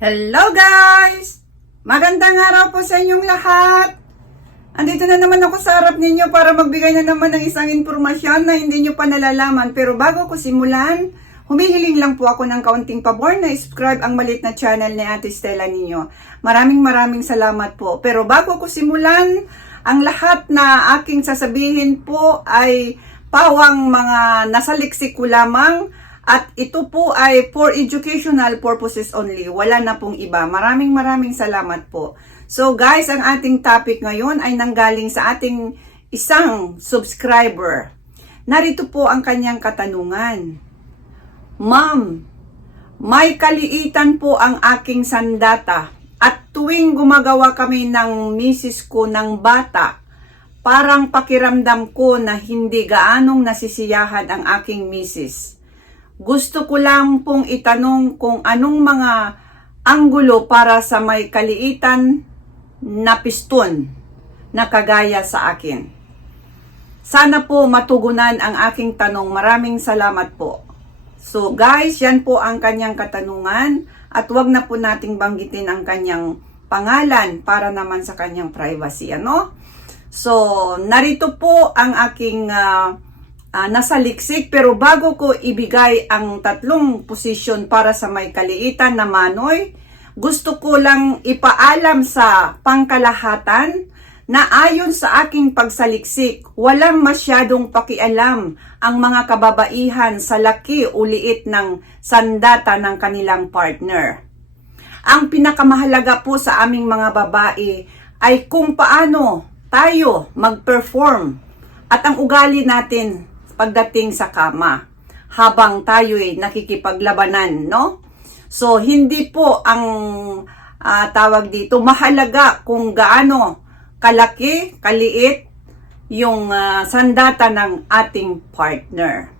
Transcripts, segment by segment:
Hello guys! Magandang araw po sa inyong lahat! Andito na naman ako sa harap ninyo para magbigay na naman ng isang impormasyon na hindi nyo pa nalalaman. Pero bago ko simulan, humihiling lang po ako ng kaunting pabor na subscribe ang malit na channel ni Ate Stella ninyo. Maraming maraming salamat po. Pero bago ko simulan, ang lahat na aking sasabihin po ay pawang mga nasa liksik ko lamang at ito po ay for educational purposes only. Wala na pong iba. Maraming maraming salamat po. So guys, ang ating topic ngayon ay nanggaling sa ating isang subscriber. Narito po ang kanyang katanungan. Ma'am, may kaliitan po ang aking sandata at tuwing gumagawa kami ng misis ko ng bata, parang pakiramdam ko na hindi gaanong nasisiyahan ang aking misis. Gusto ko lang pong itanong kung anong mga anggulo para sa may kaliitan na piston na kagaya sa akin. Sana po matugunan ang aking tanong. Maraming salamat po. So guys, yan po ang kanyang katanungan at wag na po nating banggitin ang kanyang pangalan para naman sa kanyang privacy, ano? So, narito po ang aking ah, ah, nasa liksik pero bago ko ibigay ang tatlong posisyon para sa may kaliitan na manoy, gusto ko lang ipaalam sa pangkalahatan na ayon sa aking pagsaliksik, walang masyadong pakialam ang mga kababaihan sa laki o liit ng sandata ng kanilang partner. Ang pinakamahalaga po sa aming mga babae ay kung paano tayo mag-perform at ang ugali natin pagdating sa kama habang tayo'y nakikipaglabanan, no? So, hindi po ang ah, tawag dito mahalaga kung gaano kalaki, kaliit yung ah, sandata ng ating partner.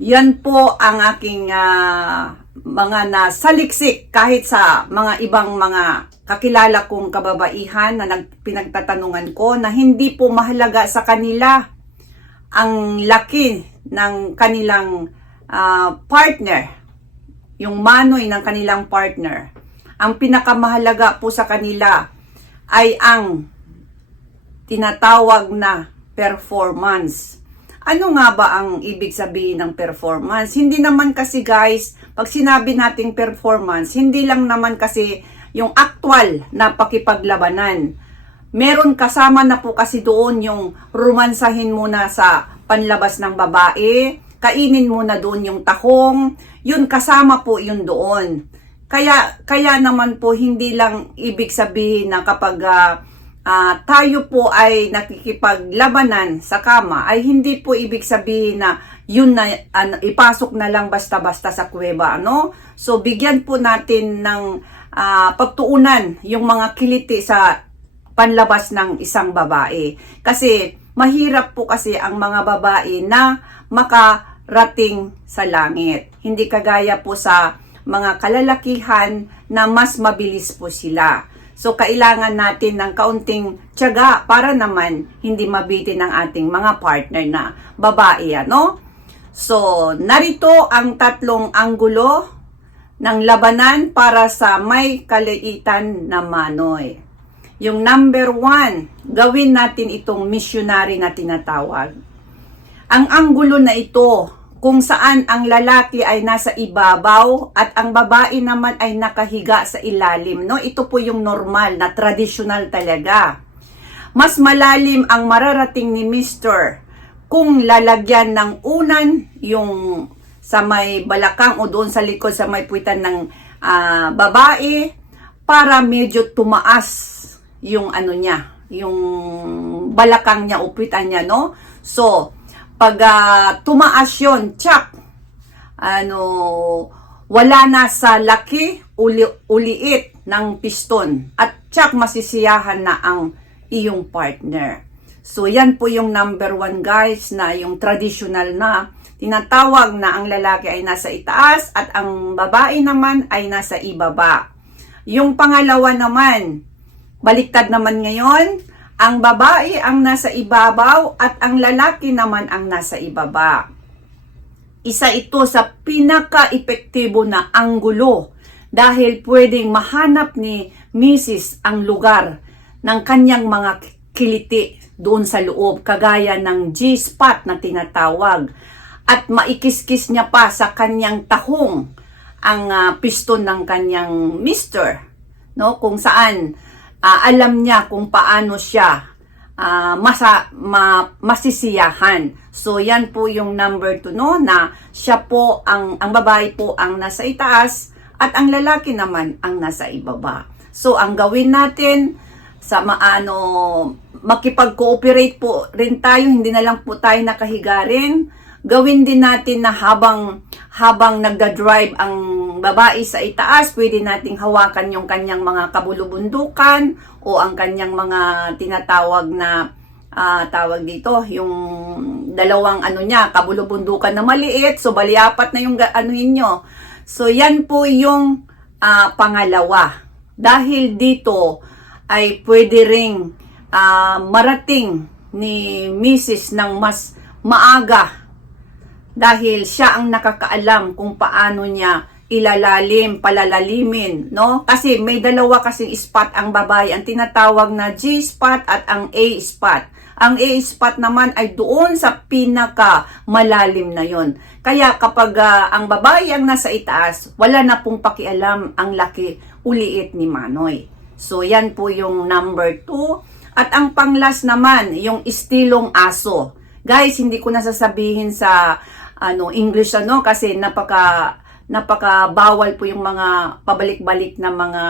Yan po ang aking ah, mga nasaliksik kahit sa mga ibang mga kakilala kong kababaihan na nag, pinagtatanungan ko na hindi po mahalaga sa kanila ang laki ng kanilang ah, partner, yung manoy ng kanilang partner. Ang pinakamahalaga po sa kanila ay ang tinatawag na performance. Ano nga ba ang ibig sabihin ng performance? Hindi naman kasi guys, pag sinabi nating performance, hindi lang naman kasi yung actual na pakipaglabanan. Meron kasama na po kasi doon yung romansahin muna sa panlabas ng babae, kainin muna doon yung tahong, yun kasama po yun doon. Kaya kaya naman po hindi lang ibig sabihin na kapag ah, ah, tayo po ay nakikipaglabanan sa kama ay hindi po ibig sabihin na yun na ano, ipasok na lang basta-basta sa kuweba ano so bigyan po natin ng ah, pagtuunan yung mga kiliti sa panlabas ng isang babae kasi mahirap po kasi ang mga babae na makarating sa langit hindi kagaya po sa mga kalalakihan na mas mabilis po sila. So, kailangan natin ng kaunting tiyaga para naman hindi mabitin ng ating mga partner na babae, ano? So, narito ang tatlong anggulo ng labanan para sa may kaliitan na manoy. Yung number one, gawin natin itong missionary na tinatawag. Ang anggulo na ito, kung saan ang lalaki ay nasa ibabaw at ang babae naman ay nakahiga sa ilalim. No? Ito po yung normal na traditional talaga. Mas malalim ang mararating ni Mr. kung lalagyan ng unan yung sa may balakang o doon sa likod sa may puwitan ng ah, babae para medyo tumaas yung ano niya, yung balakang niya, upitan niya, no? So, pag ah, tumaas yun, tsak, ano, wala na sa laki, uli, uliit ng piston. At tsak, masisiyahan na ang iyong partner. So, yan po yung number one guys na yung traditional na tinatawag na ang lalaki ay nasa itaas at ang babae naman ay nasa ibaba. Yung pangalawa naman, baliktad naman ngayon, ang babae ang nasa ibabaw at ang lalaki naman ang nasa ibaba. Isa ito sa pinaka-epektibo na anggulo dahil pwedeng mahanap ni Mrs. ang lugar ng kanyang mga kiliti doon sa loob, kagaya ng G-spot na tinatawag. At maikiskis niya pa sa kanyang tahong ang ah, piston ng kanyang mister, no? Kung saan ah, alam niya kung paano siya ah, masa, ma, masisiyahan. So, yan po yung number 2, no? Na siya po, ang, ang babae po ang nasa itaas at ang lalaki naman ang nasa ibaba. So, ang gawin natin sa maano, makipag-cooperate po rin tayo, hindi na lang po tayo nakahiga rin. Gawin din natin na habang habang nagda-drive ang babae sa itaas, pwede nating hawakan yung kanyang mga kabulubundukan o ang kanyang mga tinatawag na ah, tawag dito, yung dalawang ano niya, kabulubundukan na maliit, so bali apat na yung ano ninyo. So yan po yung ah, pangalawa. Dahil dito ay pwede ring ah, marating ni Mrs. ng mas maaga dahil siya ang nakakaalam kung paano niya ilalalim, palalalimin, no? Kasi may dalawa kasing spot ang babae, ang tinatawag na G-spot at ang A-spot. Ang A-spot naman ay doon sa pinaka malalim na yon. Kaya kapag ah, ang babae ang nasa itaas, wala na pong pakialam ang laki uliit ni Manoy. So yan po yung number 2. At ang panglas naman, yung istilong aso. Guys, hindi ko na sasabihin sa ano English ano kasi napaka napaka bawal po yung mga pabalik-balik na mga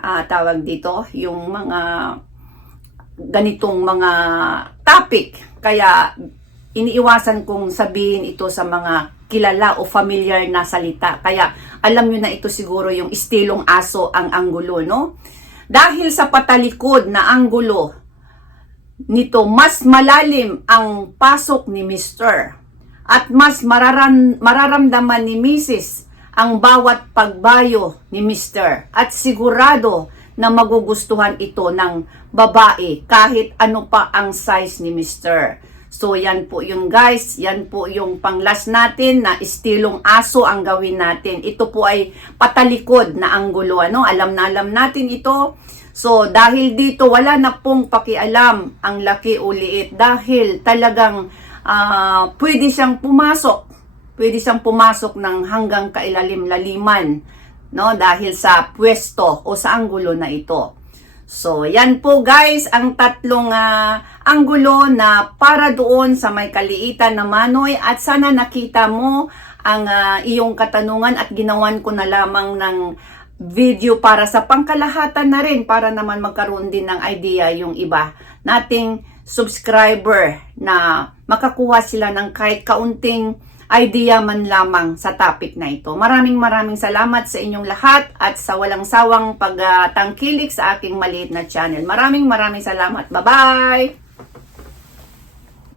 ah, tawag dito, yung mga ganitong mga topic. Kaya iniiwasan kong sabihin ito sa mga kilala o familiar na salita. Kaya alam nyo na ito siguro yung istilong aso ang anggulo, no? Dahil sa patalikod na anggulo nito, mas malalim ang pasok ni Mr. At mas mararan, mararamdaman ni Mrs. ang bawat pagbayo ni Mr. At sigurado na magugustuhan ito ng babae kahit ano pa ang size ni Mr. So yan po yun guys, yan po yung panglas natin na istilong aso ang gawin natin. Ito po ay patalikod na anggulo, ano? Alam na alam natin ito. So dahil dito wala na pong pakialam ang laki o liit dahil talagang ah, pwede siyang pumasok. Pwede siyang pumasok ng hanggang kailalim-laliman no dahil sa pwesto o sa anggulo na ito. So, yan po guys, ang tatlong ah, anggulo na para doon sa may kaliitan na manoy at sana nakita mo ang ah, iyong katanungan at ginawan ko na lamang ng video para sa pangkalahatan na rin para naman magkaroon din ng idea yung iba nating subscriber na makakuha sila ng kahit kaunting idea man lamang sa topic na ito. Maraming maraming salamat sa inyong lahat at sa walang sawang pagtangkilik sa aking maliit na channel. Maraming maraming salamat. Bye-bye!